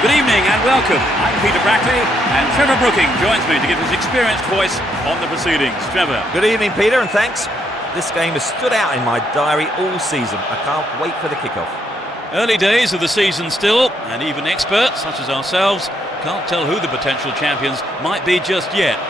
Good evening and welcome. I'm Peter Brackley and Trevor Brooking joins me to give his experienced voice on the proceedings. Trevor. Good evening, Peter, and thanks. This game has stood out in my diary all season. I can't wait for the kickoff. Early days of the season still, and even experts such as ourselves can't tell who the potential champions might be just yet.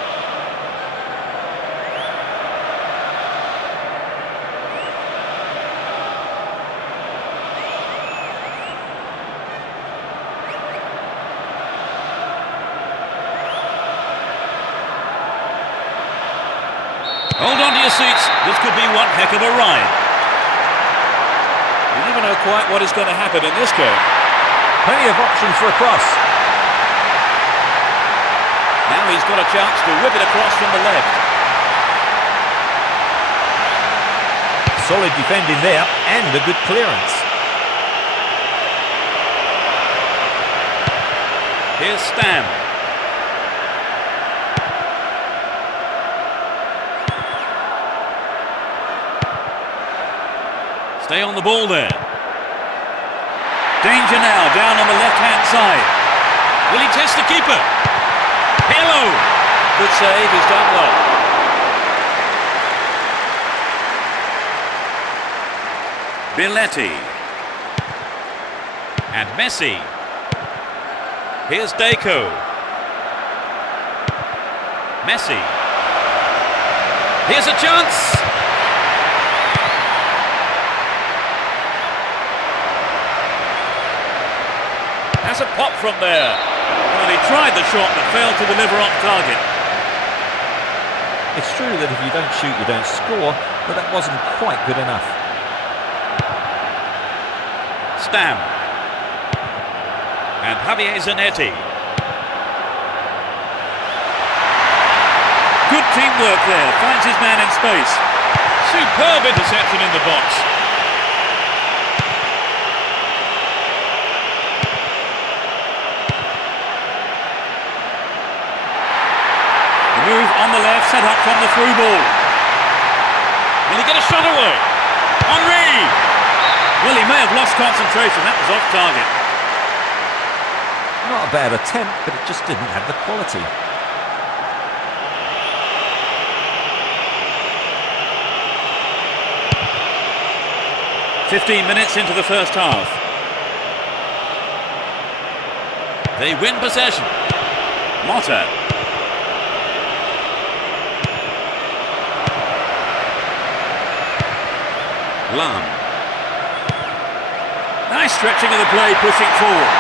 Hold on to your seats, this could be one heck of a ride. You never know quite what is going to happen in this game. Plenty of options for a cross. Now he's got a chance to whip it across from the left. Solid defending there, and a good clearance. Here's Stam. Stay on the ball there. Danger now, down on the left-hand side. Will he test the keeper? Hello! Good save, he's done well. Billetti. And Messi. Here's Deco. Messi. Here's a chance! Has a pop from there. Well, he tried the shot but failed to deliver on target. It's true that if you don't shoot, you don't score, but that wasn't quite good enough. Stam. And Javier Zanetti. Good teamwork there. Finds his man in space. Superb interception in the box. Move on the left, set up from the through ball. Will he get a shot away? Henry! Well, he may have lost concentration. That was off target. Not a bad attempt, but it just didn't have the quality. "15 minutes into the first half. They win possession. Motta. Lam. Nice stretching of the play, pushing forward.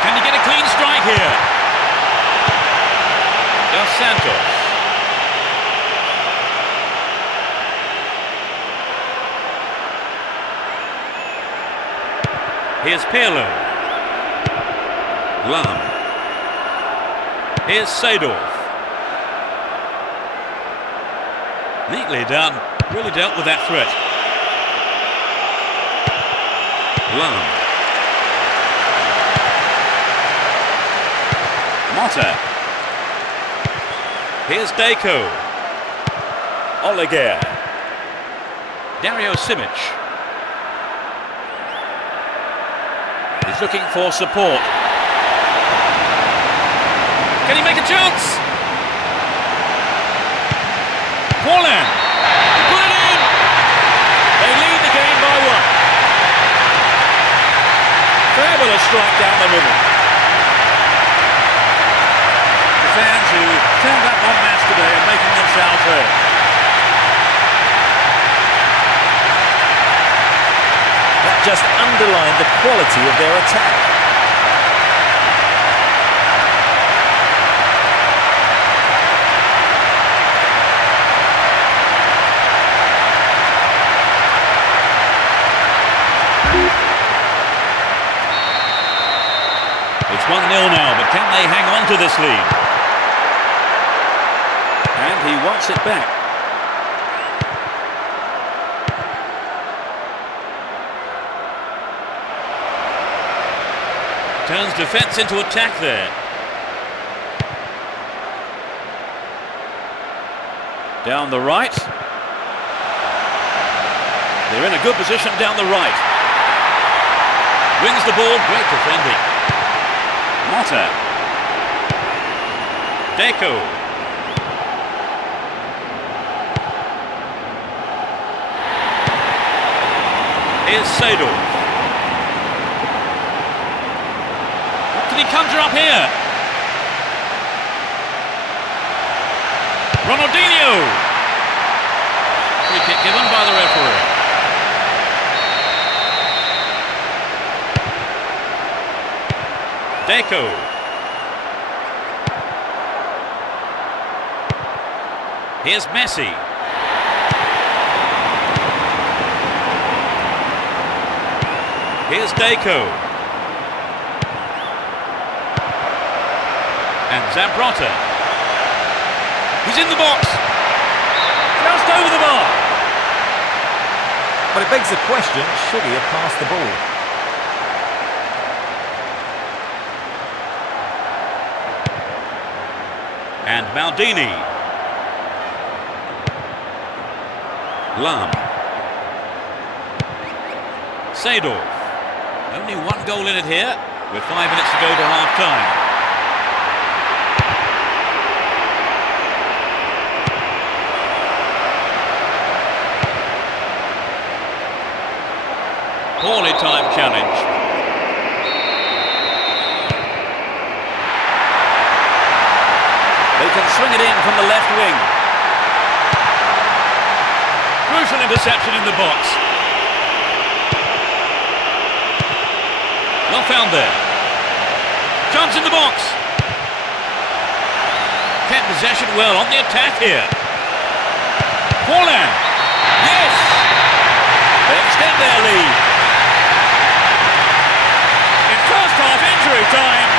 Can he get a clean strike here? Dos Santos. Here's Pirlo. Lam. Here's Seedorf. Neatly done, really dealt with that threat. Lam. Motta. Here's Deco. Oleguer. Dario Simic. He's looking for support. Can he make a chance? Poland. Put it in. They lead the game by one. Fabulous strike down the middle. The fans who turned up en masse today are making themselves heard. That just underlined the quality of their attack. It's 1-0 now, but can they hang on to this lead? And he wants it back. Turns defence into attack there. Down the right. They're in a good position down the right. Wins the ball, great defending. Motta. Deco. Here's Сезон. What can he conjure up here? Ronaldinho. Free kick given by the referee. Deco. Here's Messi. Here's Deco. And Zambrota. He's in the box. Just over the bar. But it begs the question, should he have passed the ball? And Maldini. Lam. Seedorf. Only one goal in it here, with 5 minutes to go to half-time. Poorly timed challenge. They can swing it in from the left wing. Crucial interception in the box. Well found there. Chance in the box. Kept possession well on the attack here. Forlan. Yes! They extend their lead. In first half injury time.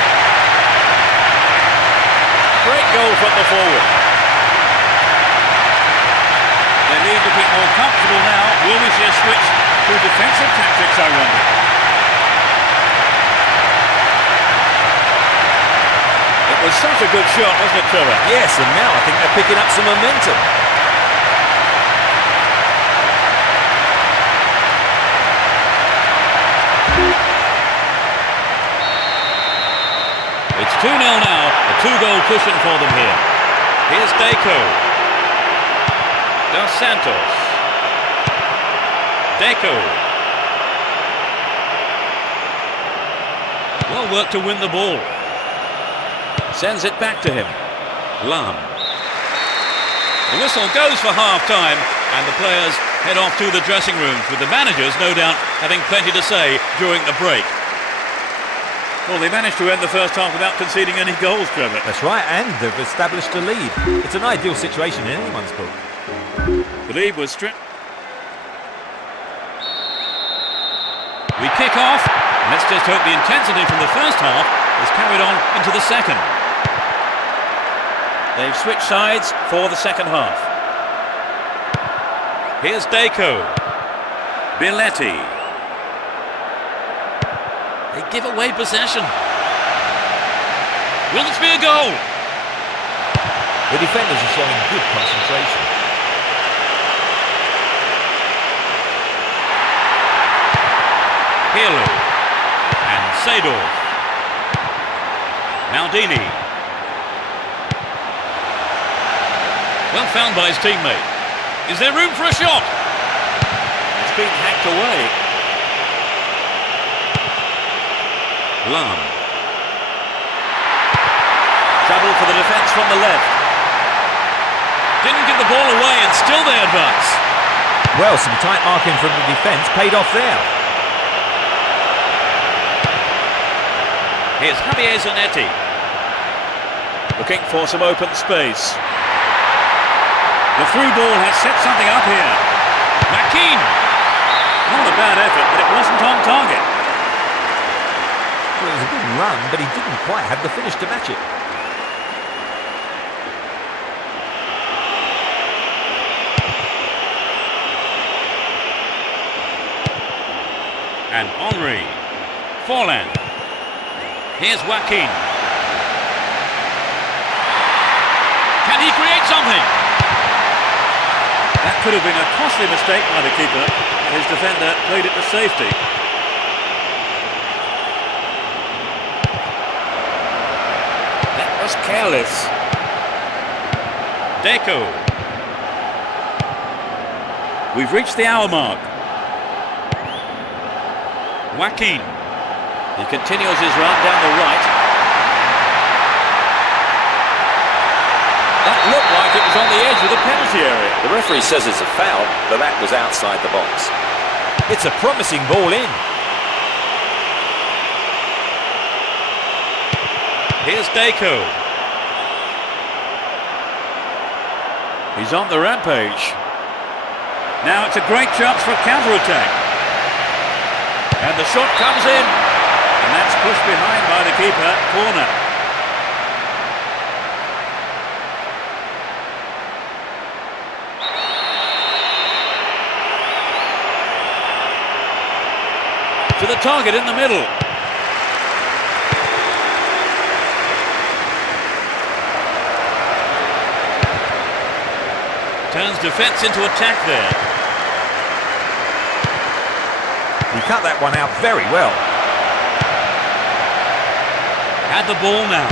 Great goal from the forward. They need to be more comfortable now. Will we see a switch to defensive tactics, I wonder? It was such a good shot, wasn't it, Trevor? Yes, and now I think they're picking up some momentum. It's 2-0 now, a 2-goal cushion for them here. Here's Deco. Dos Santos. Deco. Well worked to win the ball. Sends it back to him. Lam. The whistle goes for half-time, and the players head off to the dressing rooms, with the managers, no doubt, having plenty to say during the break. Well, they managed to end the first half without conceding any goals, Trevor. That's right, and they've established a lead. It's an ideal situation in anyone's book. The lead was stripped. We kick off. Let's just hope the intensity from the first half is carried on into the second. They've switched sides for the second half. Here's Deco. Billetti. They give away possession. Will this be a goal? The defenders are showing good concentration. Pirlo. And Seedorf. Maldini. Well found by his teammate. Is there room for a shot? It's been hacked away. Lam. Trouble for the defence from the left. Didn't get the ball away and still they advance. Well, some tight marking from the defence paid off there. Here's Javier Zanetti. Looking for some open space. The through ball has set something up here. Joaquin. Not a bad effort, but it wasn't on target. Well, it was a good run, but he didn't quite have the finish to match it. And Henry. Forlan. Here's Joaquin. Can he create something? That could have been a costly mistake by the keeper, and his defender played it to safety. careless. Deco. We've reached the hour mark. Joaquin. He continues his run down the right. That looked like it was on the edge of the penalty area. The referee says it's a foul, but that was outside the box. It's a promising ball in. Here's Deco. He's on the rampage. Now it's a great chance for a counter-attack. And the shot comes in. And that's pushed behind by the keeper. Corner. To the target in the middle. Turns defence into attack there. He cut that one out very well. Had the ball now.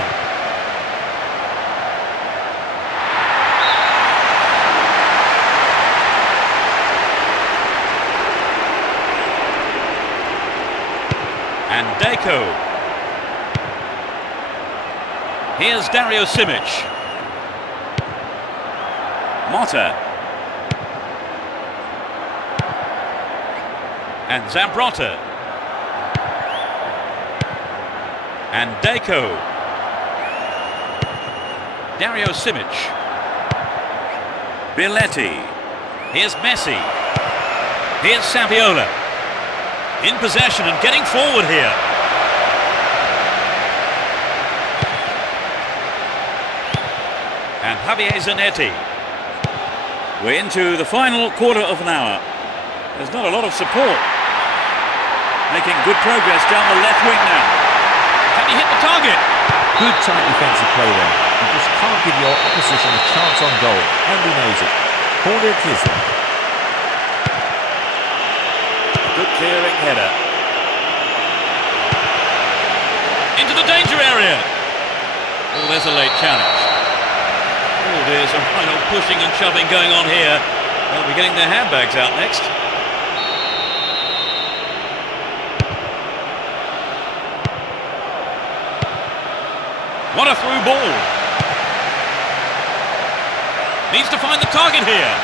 And Deco. Here's Dario Simic. Motta. And Zambrotta. And Deco. Dario Simic. Biletti. Here's Messi. Here's Saviola. In possession and getting forward here. And Javier Zanetti. We're into the final quarter of an hour. There's not a lot of support. Making good progress down the left wing now. Can he hit the target? Good tight defensive play there. You just can't give your opposition a chance on goal, and he knows it. Corner it is then. Good clearing header. Into the danger area. Oh, there's a late challenge. Oh, there's a final pushing and shoving going on here. They'll be getting their handbags out next. What a through ball. Needs to find the target here.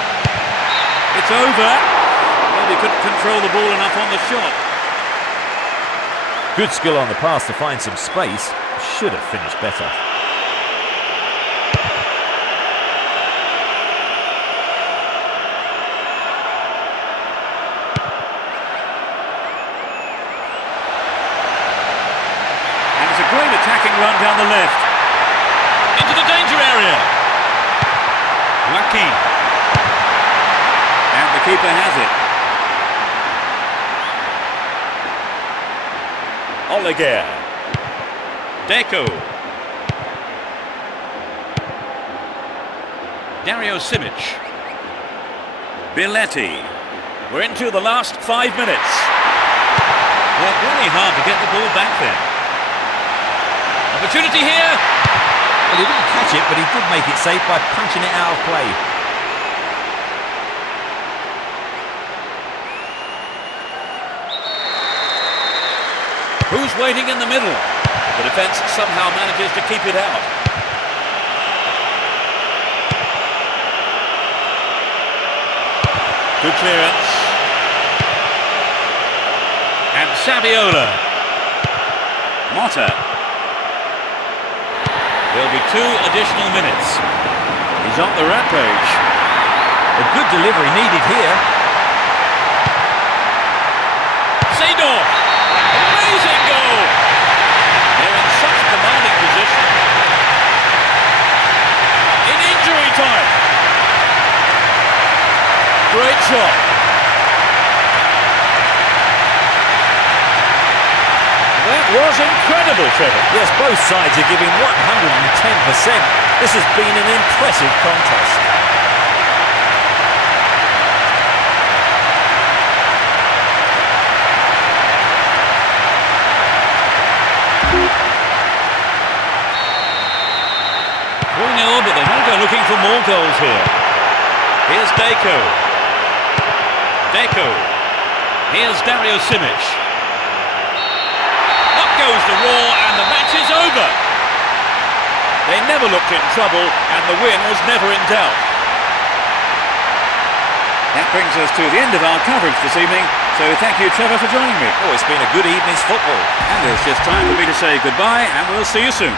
It's over. Maybe couldn't control the ball enough on the shot. Good skill on the pass to find some space. Should have finished better. Great attacking run down the left. Into the danger area. Joaquin. And the keeper has it. Oleguer. Deco. Dario Simic. Biletti. We're into the last 5 minutes. Worked really hard to get the ball back there. Opportunity here. Well, he didn't catch it, but he did make it safe by punching it out of play. Who's waiting in the middle? The defence somehow manages to keep it out. Good clearance. And Saviola. Motta. There'll be 2 additional minutes. He's on the rampage. A good delivery needed here. Seedorf! Amazing goal! They're in such commanding position. In injury time. Great shot. That was incredible, Trevor. Yes, both sides are giving 110%. This has been an impressive contest. More goals here. Here's Deco. Deco. Here's Dario Simic. Up goes the roar and the match is over. They never looked in trouble and the win was never in doubt. That brings us to the end of our coverage this evening, so thank you, Trevor, for joining me. Oh, it's been a good evening's football. And it's just time for me to say goodbye, and we'll see you soon.